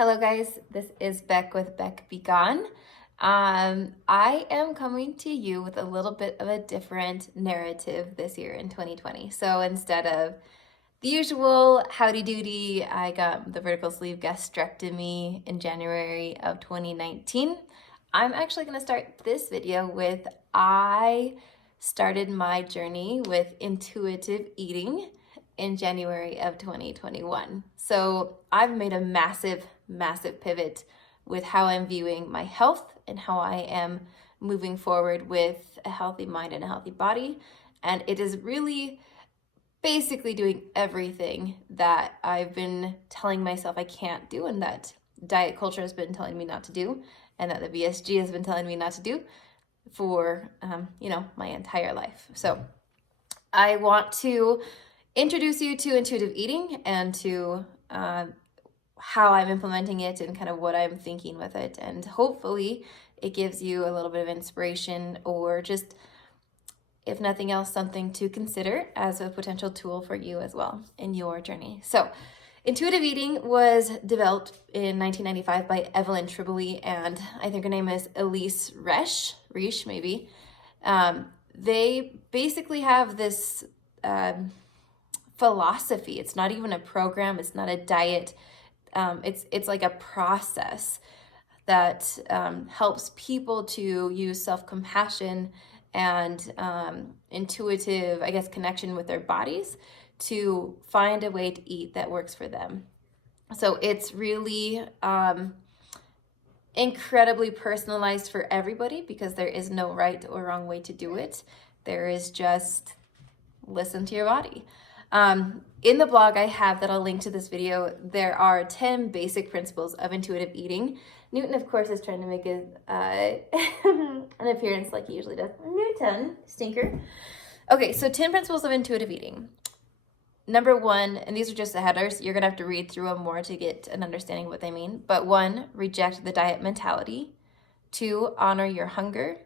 Hello guys, this is Beck with Beck Be Gone. I am coming to you with a little bit of a different narrative this year in 2020. So instead of the usual howdy doody, I got the vertical sleeve gastrectomy in January of 2019. I'm actually going to start this video with I started my journey with intuitive eating in January of 2021. So I've made a massive pivot with how I'm viewing my health and how I am moving forward with a healthy mind and a healthy body. And it is really basically doing everything that I've been telling myself I can't do and that diet culture has been telling me not to do and that the VSG has been telling me not to do for, my entire life. So I want to introduce you to intuitive eating and to how I'm implementing it and kind of what I'm thinking with it. And hopefully it gives you a little bit of inspiration or just, if nothing else, something to consider as a potential tool for you as well in your journey. So intuitive eating was developed in 1995 by Evelyn Tribole and I think her name is Elise Resch maybe. They basically have this philosophy. It's not even a program. It's not a diet. It's like a process that helps people to use self-compassion and intuitive, connection with their bodies to find a way to eat that works for them. So it's really incredibly personalized for everybody because there is no right or wrong way to do it. There is just listen to your body. In the blog I have that I'll link to this video, there are 10 basic principles of intuitive eating. Newton, of course, is trying to make an appearance like he usually does. Newton, stinker. Okay, so 10 principles of intuitive eating. Number 1, and these are just the headers, you're going to have to read through them more to get an understanding of what they mean. But 1, reject the diet mentality. 2, honor your hunger.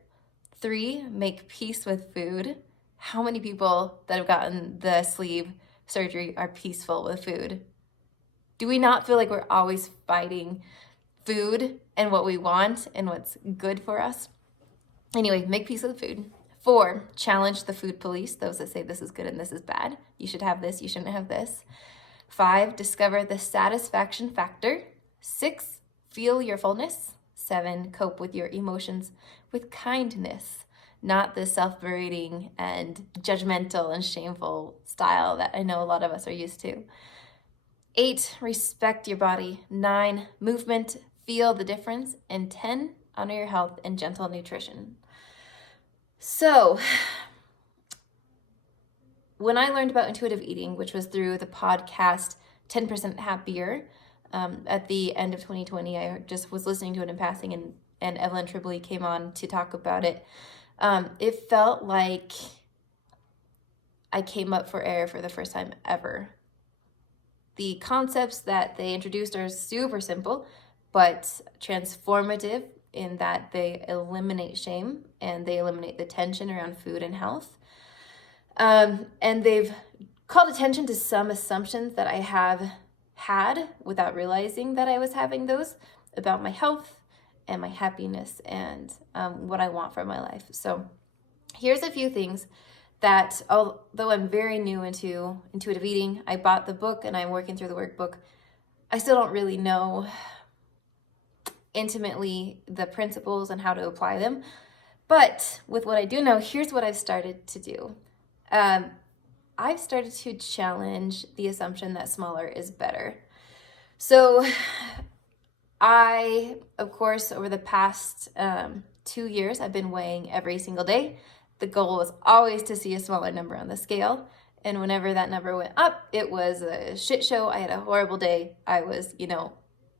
3, make peace with food. How many people that have gotten the sleeve surgery are peaceful with food? Do we not feel like we're always fighting food and what we want and what's good for us? Anyway, make peace with food. 4, challenge the food police, those that say this is good and this is bad. You should have this, you shouldn't have this. 5, discover the satisfaction factor. 6, feel your fullness. 7, cope with your emotions with kindness. Not the self-berating and judgmental and shameful style that I know a lot of us are used to. 8, respect your body. 9, movement, feel the difference. And 10, honor your health and gentle nutrition. So, when I learned about intuitive eating, which was through the podcast 10% Happier, at the end of 2020, I just was listening to it in passing and Evelyn Tribole came on to talk about it. It felt like I came up for air for the first time ever. The concepts that they introduced are super simple, but transformative in that they eliminate shame and they eliminate the tension around food and health. And they've called attention to some assumptions that I have had without realizing that I was having those about my health and my happiness and what I want from my life. So here's a few things that, although I'm very new into intuitive eating, I bought the book and I'm working through the workbook, I still don't really know intimately the principles and how to apply them. But with what I do know, here's what I've started to do. I've started to challenge the assumption that smaller is better. So I, of course, over the past 2 years, I've been weighing every single day. The goal was always to see a smaller number on the scale. And whenever that number went up, it was a shit show. I had a horrible day. I was,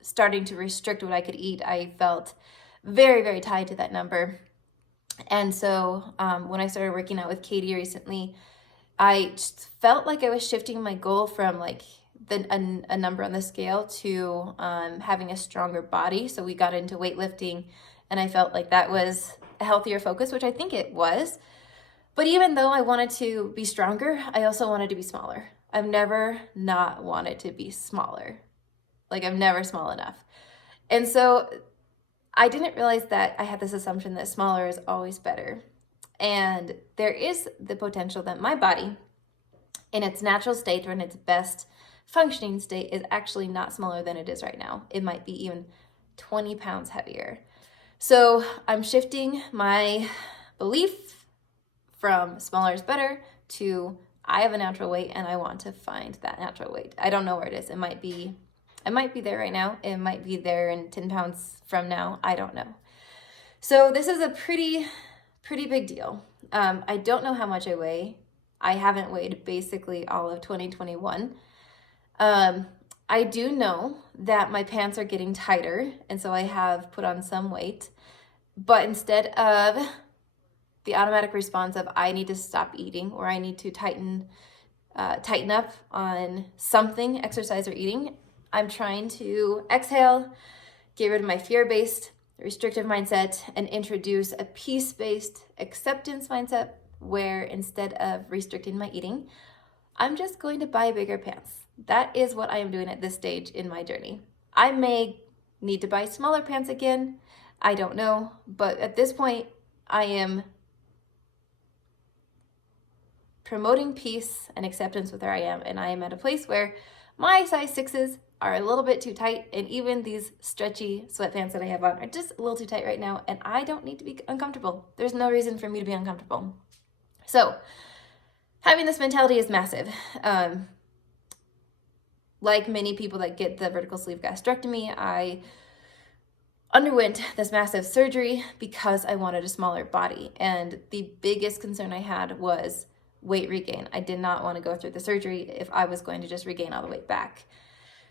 starting to restrict what I could eat. I felt very, very tied to that number. And so when I started working out with Katie recently, I just felt like I was shifting my goal from a number on the scale to having a stronger body. So we got into weightlifting and I felt like that was a healthier focus, which I think it was. But even though I wanted to be stronger, I also wanted to be smaller. I've never not wanted to be smaller. Like I'm never small enough. And so I didn't realize that I had this assumption that smaller is always better. And there is the potential that my body, in its natural state or in its best functioning state, is actually not smaller than it is right now. It might be even 20 pounds heavier. So I'm shifting my belief from smaller is better to I have a natural weight and I want to find that natural weight. I don't know where it is. It might be there right now. It might be there in 10 pounds from now. I don't know. So this is a pretty big deal. I don't know how much I weigh. I haven't weighed basically all of 2021. I do know that my pants are getting tighter, and so I have put on some weight. But instead of the automatic response of I need to stop eating or I need to tighten up on something, exercise or eating, I'm trying to exhale, get rid of my fear-based, restrictive mindset, and introduce a peace-based acceptance mindset where instead of restricting my eating, I'm just going to buy bigger pants. That is what I am doing at this stage in my journey. I may need to buy smaller pants again. I don't know. But at this point, I am promoting peace and acceptance with where I am. And I am at a place where my size 6s are a little bit too tight. And even these stretchy sweatpants that I have on are just a little too tight right now. And I don't need to be uncomfortable. There's no reason for me to be uncomfortable. So having this mentality is massive. Like many people that get the vertical sleeve gastrectomy, I underwent this massive surgery because I wanted a smaller body. And the biggest concern I had was weight regain. I did not want to go through the surgery if I was going to just regain all the weight back.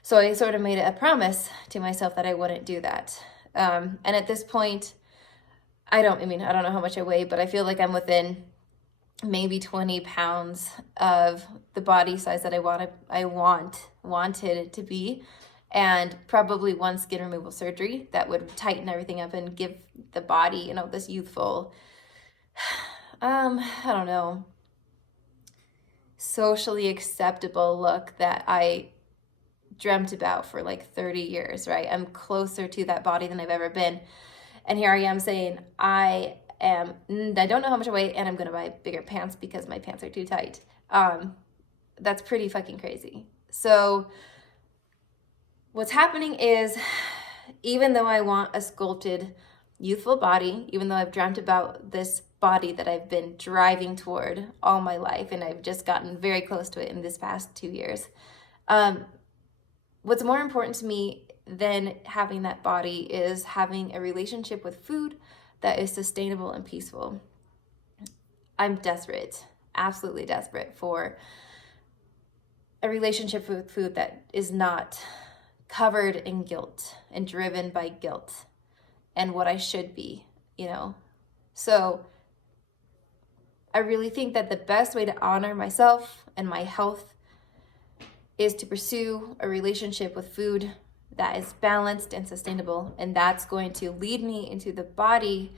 So I sort of made it a promise to myself that I wouldn't do that. And at this point, I don't know how much I weigh, but I feel like I'm within maybe 20 pounds of the body size that I wanted it to be. And probably one skin removal surgery that would tighten everything up and give the body, this youthful, socially acceptable look that I dreamt about for like 30 years, right? I'm closer to that body than I've ever been. And here I am saying, I don't know how much I weigh and I'm going to buy bigger pants because my pants are too tight. That's pretty fucking crazy. So what's happening is, even though I want a sculpted, youthful body, even though I've dreamt about this body that I've been driving toward all my life, and I've just gotten very close to it in this past 2 years, what's more important to me than having that body is having a relationship with food that is sustainable and peaceful. I'm desperate, absolutely desperate for a relationship with food that is not covered in guilt and driven by guilt and what I should be, So I really think that the best way to honor myself and my health is to pursue a relationship with food that is balanced and sustainable, and that's going to lead me into the body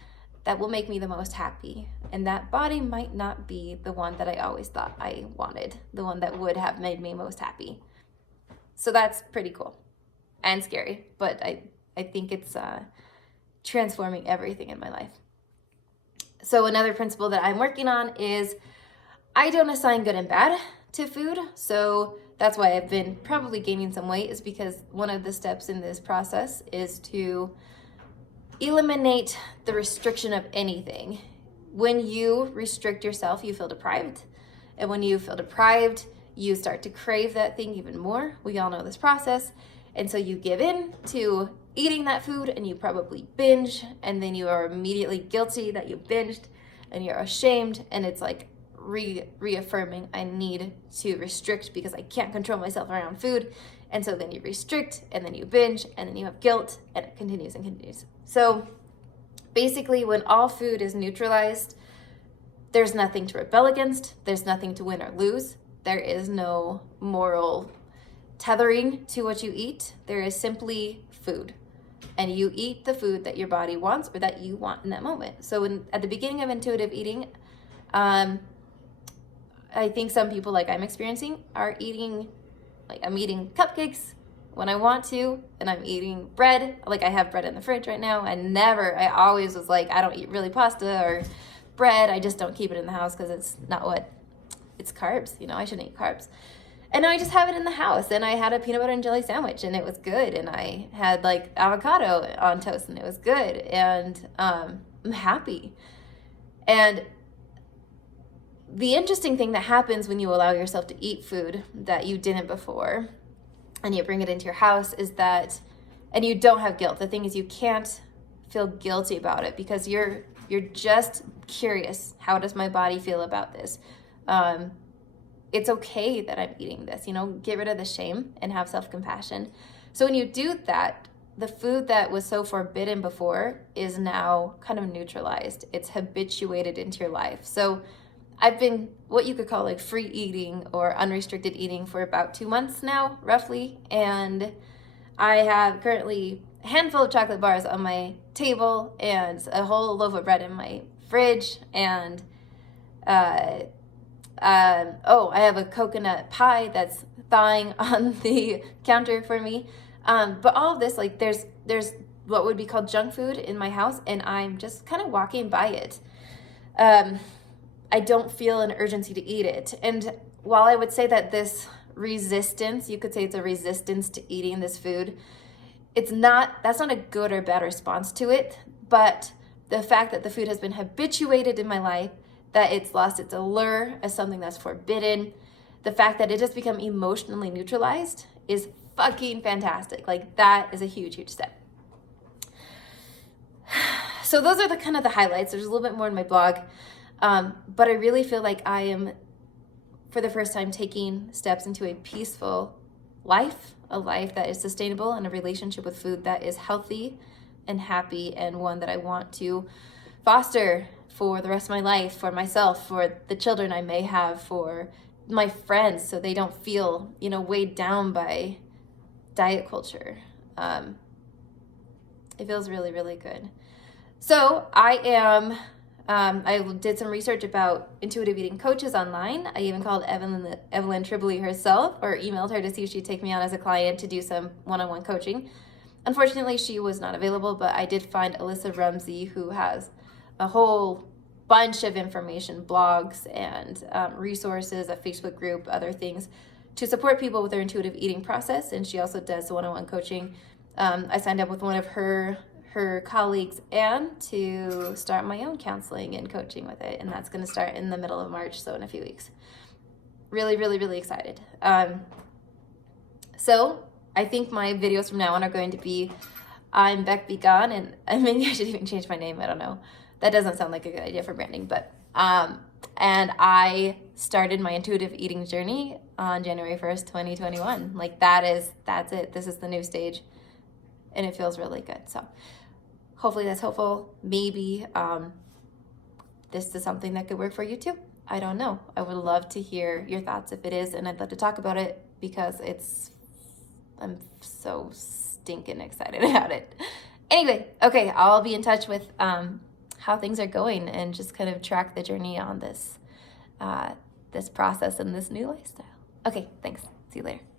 that will make me the most happy. And that body might not be the one that I always thought I wanted, the one that would have made me most happy. So that's pretty cool and scary, but I think it's transforming everything in my life. So another principle that I'm working on is I don't assign good and bad to food. So that's why I've been probably gaining some weight, is because one of the steps in this process is to eliminate the restriction of anything. When you restrict yourself, you feel deprived. And when you feel deprived, you start to crave that thing even more. We all know this process. And so you give in to eating that food and you probably binge, and then you are immediately guilty that you binged and you're ashamed, and it's like reaffirming I need to restrict because I can't control myself around food. And so then you restrict and then you binge and then you have guilt, and it continues and continues. So basically, when all food is neutralized, there's nothing to rebel against, there's nothing to win or lose, there is no moral tethering to what you eat. There is simply food, and you eat the food that your body wants or that you want in that moment. So at the beginning of intuitive eating, I think some people, like I'm experiencing, are eating, like I'm eating cupcakes when I want to, and I'm eating bread. Like, I have bread in the fridge right now. I always was like, I don't eat really pasta or bread. I just don't keep it in the house because it's carbs. You know, I shouldn't eat carbs. And now I just have it in the house. And I had a peanut butter and jelly sandwich, and it was good. And I had like avocado on toast, and it was good. And I'm happy. And the interesting thing that happens when you allow yourself to eat food that you didn't before, and you bring it into your house, is that, and you don't have guilt. The thing is, you can't feel guilty about it because you're just curious. How does my body feel about this? It's okay that I'm eating this, you know, get rid of the shame and have self-compassion. So when you do that, the food that was so forbidden before is now kind of neutralized. It's habituated into your life. So I've been what you could call like free eating or unrestricted eating for about 2 months now, roughly. And I have currently a handful of chocolate bars on my table and a whole loaf of bread in my fridge. And I have a coconut pie that's thawing on the counter for me. But all of this, like, there's what would be called junk food in my house, and I'm just kind of walking by it. I don't feel an urgency to eat it. And while I would say that this resistance, you could say it's a resistance to eating this food, that's not a good or bad response to it, but the fact that the food has been habituated in my life, that it's lost its allure as something that's forbidden, the fact that it has become emotionally neutralized is fucking fantastic. Like, that is a huge, huge step. So those are the kind of the highlights. There's a little bit more in my blog, but I really feel like I am, for the first time, taking steps into a peaceful life, a life that is sustainable, and a relationship with food that is healthy and happy, and one that I want to foster for the rest of my life, for myself, for the children I may have, for my friends, so they don't feel, you know, weighed down by diet culture. It feels really, really good. So I did some research about intuitive eating coaches online. I even called Evelyn Tribole herself, or emailed her to see if she'd take me on as a client to do some one-on-one coaching. Unfortunately, she was not available, but I did find Alyssa Rumsey, who has a whole bunch of information, blogs and resources, a Facebook group, other things to support people with their intuitive eating process. And she also does one-on-one coaching. I signed up with one of her colleagues and to start my own counseling and coaching with it. And that's going to start in the middle of March, so in a few weeks. Really, really, really excited. So I think my videos from now on are going to be, I'm Beck Be Gone, and maybe I should even change my name, I don't know. That doesn't sound like a good idea for branding, but, and I started my intuitive eating journey on January 1st, 2021. Like, that's it. This is the new stage, and it feels really good. So hopefully that's helpful. Maybe this is something that could work for you too. I don't know. I would love to hear your thoughts if it is, and I'd love to talk about it because I'm so stinking excited about it. Anyway, okay, I'll be in touch with how things are going and just kind of track the journey on this process and this new lifestyle. Okay, thanks. See you later.